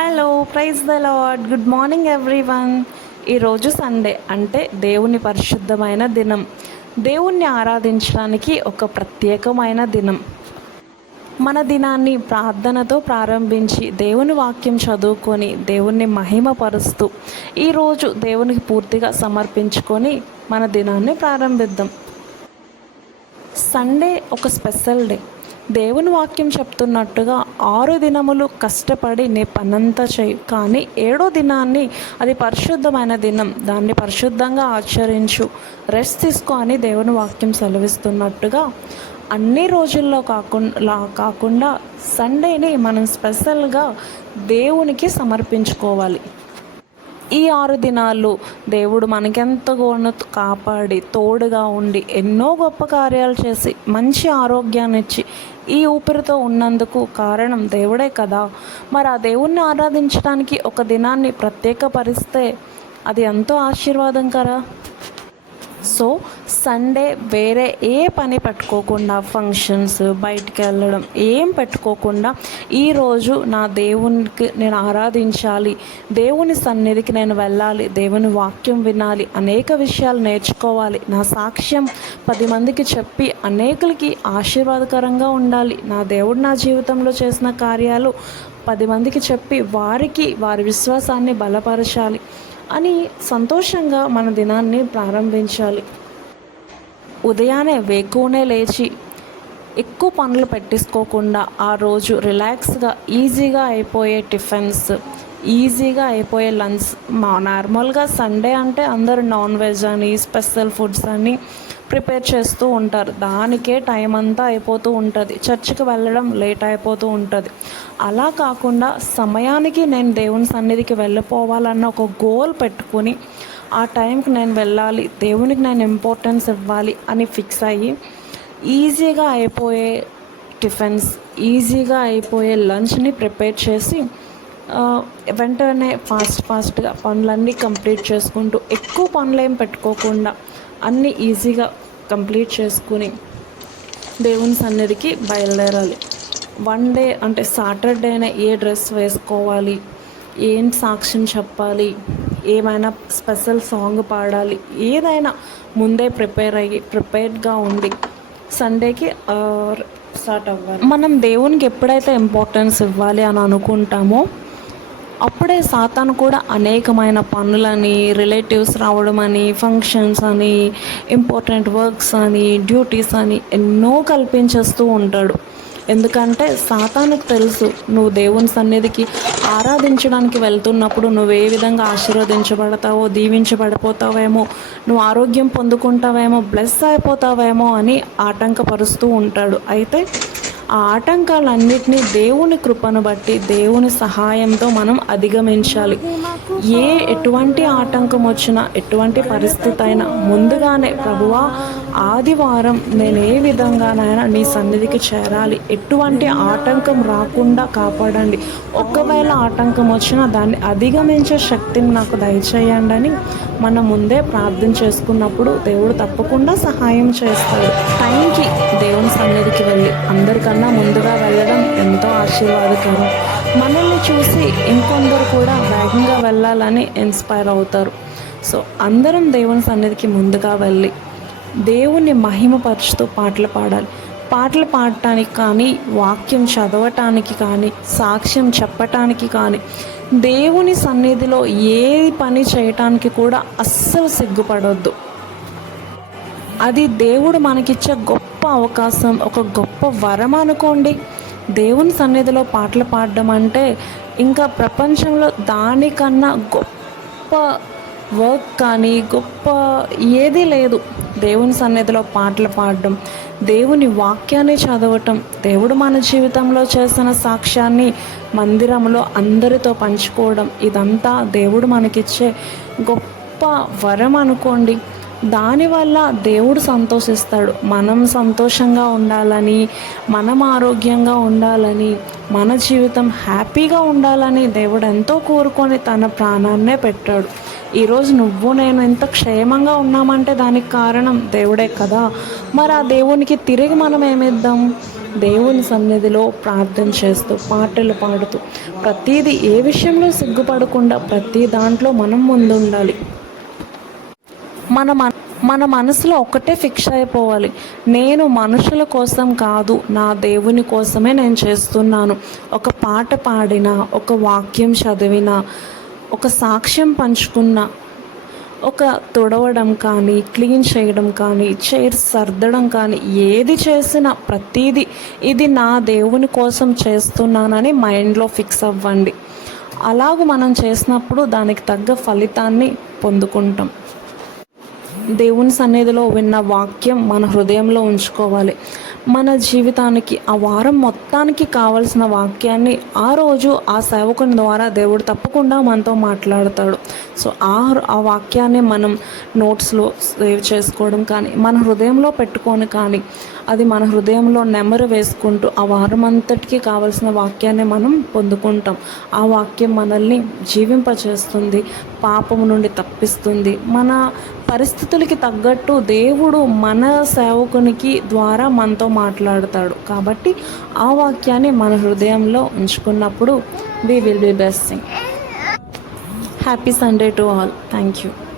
Hello, praise the Lord. Good morning everyone. ఈరోజు Sunday అంటే దేవుని పరిశుద్ధమైన దినం. దేవుణ్ణి ఆరాధించడానికి ఒక ప్రత్యేకమైన దినం. మన దినాన్ని ప్రార్థనతో ప్రారంభించి దేవుని వాక్యం చదువుకొని దేవుణ్ణి మహిమపరుస్తూ ఈరోజు దేవునికి పూర్తిగా సమర్పించుకొని మన దినాన్ని ప్రారంభిద్దాం. సండే ఒక స్పెషల్ డే. దేవుని వాక్యం చెప్తున్నట్టుగా 6 దినములు కష్టపడి నీ పనంతా చేయి, కానీ 7వ దినాన్ని అది పరిశుద్ధమైన దినం, దాన్ని పరిశుద్ధంగా ఆచరించు, రెస్ట్ తీసుకో అని దేవుని వాక్యం సెలవిస్తున్నట్టుగా అన్ని రోజుల్లో కాకుండా సండేని మనం స్పెషల్గా దేవునికి సమర్పించుకోవాలి. ఈ 6 దినాలు దేవుడు మనకెంతగానో కాపాడి తోడుగా ఉండి ఎన్నో గొప్ప కార్యాలు చేసి మంచి ఆరోగ్యాన్ని ఇచ్చి ఈ ఊపిరితో ఉన్నందుకు కారణం దేవుడే కదా. మరి ఆ దేవుణ్ణి ఆరాధించడానికి ఒక దినాన్ని ప్రత్యేకపరిస్తే అది ఎంతో ఆశీర్వాదం కదా. సో సండే వేరే ఏ పని పెట్టుకోకుండా, ఫంక్షన్స్, బయటికి వెళ్ళడం ఏం పెట్టుకోకుండా ఈరోజు నా దేవునికి నేను ఆరాధించాలి, దేవుని సన్నిధికి నేను వెళ్ళాలి, దేవుని వాక్యం వినాలి, అనేక విషయాలు నేర్చుకోవాలి, నా సాక్ష్యం 10 మందికి చెప్పి అనేకులకి ఆశీర్వాదకరంగా ఉండాలి, నా దేవుడు నా జీవితంలో చేసిన కార్యాలు 10 మందికి చెప్పి వారికి వారి విశ్వాసాన్ని బలపరచాలి అని సంతోషంగా మన దినాన్ని ప్రారంభించాలి. ఉదయాన్నే వేకువనే లేచి ఎక్కువ పనులు పెట్టించుకోకుండా ఆ రోజు రిలాక్స్గా ఈజీగా అయిపోయే టిఫిన్స్, ఈజీగా అయిపోయే లంచ్. నార్మల్గా సండే అంటే అందరూ నాన్ వెజ్ అని, స్పెషల్ ఫుడ్స్ అని ప్రిపేర్ చేస్తూ ఉంటారు. దానికే టైం అంతా అయిపోతూ ఉంటుంది, చర్చికి వెళ్ళడం లేట్ అయిపోతూ ఉంటుంది. అలా కాకుండా సమయానికి నేను దేవుని సన్నిధికి వెళ్ళిపోవాలన్న ఒక గోల్ పెట్టుకుని ఆ టైంకి నేను వెళ్ళాలి, దేవునికి నేను ఇంపార్టెన్స్ ఇవ్వాలి అని ఫిక్స్ అయ్యి ఈజీగా అయిపోయే టిఫిన్స్, ఈజీగా అయిపోయే లంచ్ని ప్రిపేర్ చేసి వెంటనే ఫాస్ట్గా పనులన్నీ కంప్లీట్ చేసుకుంటూ ఎక్కువ పనులు ఏం పెట్టుకోకుండా అన్నీ ఈజీగా కంప్లీట్ చేసుకుని దేవుని సన్నిధికి బయలుదేరాలి. వన్ డే అంటే సాటర్డేనే ఏ డ్రెస్ వేసుకోవాలి, ఏం సాక్ష్యం చెప్పాలి, ఏమైనా స్పెషల్ సాంగ్ పాడాలి, ఏదైనా ముందే ప్రిపేర్డ్గా ఉండి సండేకి స్టార్ట్ అవ్వాలి. మనం దేవునికి ఎప్పుడైతే ఇంపార్టెన్స్ ఇవ్వాలి అని అనుకుంటామో అప్పుడే సాతాను కూడా అనేకమైన పనులని, రిలేటివ్స్ రావడం అని, ఫంక్షన్స్ అని, ఇంపార్టెంట్ వర్క్స్ అని, డ్యూటీస్ అని ఎన్నో కల్పించేస్తూ ఉంటాడు. ఎందుకంటే సాతానుకు తెలుసు నువ్వు దేవుని సన్నిధికి ఆరాధించడానికి వెళ్తున్నప్పుడు నువ్వు ఏ విధంగా ఆశీర్వదించబడతావో, దీవించబడిపోతావేమో, నువ్వు ఆరోగ్యం పొందుకుంటావేమో, బ్లెస్ అయిపోతావేమో అని ఆటంకపరుస్తూ ఉంటాడు. అయితే ఆ ఆటంకాలన్నిటినీ దేవుని కృపను బట్టి, దేవుని సహాయంతో మనం అధిగమించాలి. ఎటువంటి ఆటంకం వచ్చినా, ఎటువంటి పరిస్థితి అయినా ముందుగానే ప్రభువా ఆదివారం నేను ఏ విధంగానైనా నీ సన్నిధికి చేరాలి, ఎటువంటి ఆటంకం రాకుండా కాపాడండి, ఒకవేళ ఆటంకం వచ్చినా దాన్ని అధిగమించే శక్తిని నాకు దయచేయండి అని మనం ముందే ప్రార్థన చేసుకున్నప్పుడు దేవుడు తప్పకుండా సహాయం చేస్తాడు. టైంకి దేవుని సన్నిధికి వెళ్ళి అందరికన్నా ముందుగా వెళ్ళడం ఎంతో ఆశీర్వాదకరం. మనల్ని చూసి ఇంకొందరు కూడా వేగంగా వెళ్ళాలని ఇన్స్పైర్ అవుతారు. సో అందరం దేవుని సన్నిధికి ముందుగా వెళ్ళి దేవుని మహిమపరుచుతూ పాటలు పాడాలి. పాటలు పాడటానికి కానీ, వాక్యం చదవటానికి కానీ, సాక్ష్యం చెప్పటానికి కానీ, దేవుని సన్నిధిలో ఏ పని చేయటానికి కూడా అస్సలు సిగ్గుపడొద్దు. అది దేవుడు మనకిచ్చే గొప్ప అవకాశం, ఒక గొప్ప వరం అనుకోండి. దేవుని సన్నిధిలో పాటలు పాడడం అంటే ఇంకా ప్రపంచంలో దానికన్నా గొప్ప వర్క్ కానీ గొప్ప ఏదీ లేదు. దేవుని సన్నిధిలో పాటలు పాడడం, దేవుని వాక్యాన్ని చదవటం, దేవుడు మన జీవితంలో చేసిన సాక్ష్యాన్ని మందిరంలో అందరితో పంచుకోవడం, ఇదంతా దేవుడు మనకిచ్చే గొప్ప వరం అనుకోండి. దానివల్ల దేవుడు సంతోషిస్తాడు. మనం సంతోషంగా ఉండాలని, మనం ఆరోగ్యంగా ఉండాలని, మన జీవితం హ్యాపీగా ఉండాలని దేవుడు ఎంతో కోరుకొని తన ప్రాణాన్నే పెట్టాడు. ఈరోజు నువ్వు నేను ఎంత క్షేమంగా ఉన్నామంటే దానికి కారణం దేవుడే కదా. మరి ఆ దేవునికి తిరిగి మనం ఏమిద్దాం? దేవుని సన్నిధిలో ప్రార్థన చేస్తూ పాటలు పాడుతూ ప్రతిదీ ఏ విషయంలో సిగ్గుపడకుండా ప్రతి దాంట్లో మనం ముందు ఉండాలి. మన మనసులో ఒక్కటే ఫిక్స్ అయిపోవాలి, నేను మనుషుల కోసం కాదు, నా దేవుని కోసమే నేను చేస్తున్నాను. ఒక పాట పాడినా, ఒక వాక్యం చదివినా, ఒక సాక్ష్యం పంచుకున్నా, ఒక తుడవడం కానీ, క్లీన్ చేయడం కానీ, చైర్స్ సర్దడం కానీ, ఏది చేసినా ప్రతిదీ ఇది నా దేవుని కోసం చేస్తున్నానని మైండ్లో ఫిక్స్ అవ్వండి. అలాగ మనం చేసినప్పుడు దానికి తగ్గ ఫలితాన్ని పొందుకుంటాం. దేవుని సన్నిధిలో విన్న వాక్యం మన హృదయంలో ఉంచుకోవాలి. మన జీవితానికి ఆ వారం మొత్తానికి కావలసిన వాక్యాన్ని ఆ రోజు ఆ సేవకుని ద్వారా దేవుడు తప్పకుండా మనతో మాట్లాడతాడు. సో ఆ వాక్యాన్ని మనం నోట్స్లో సేవ్ చేసుకోవడం కానీ, మన హృదయంలో పెట్టుకొని కానీ, అది మన హృదయంలో నెమరు వేసుకుంటూ ఆ వారం అంతటికీ కావలసిన వాక్యాన్ని మనం పొందుకుంటాం. ఆ వాక్యం మనల్ని జీవింపచేస్తుంది, పాపము నుండి తప్పిస్తుంది. మన పరిస్థితులకి తగ్గట్టు దేవుడు మన సేవకునికి ద్వారా మనతో మాట్లాడతాడు. కాబట్టి ఆ వాక్యాన్ని మన హృదయంలో ఉంచుకున్నప్పుడు we will be blessing. Happy Sunday to all. Thank you.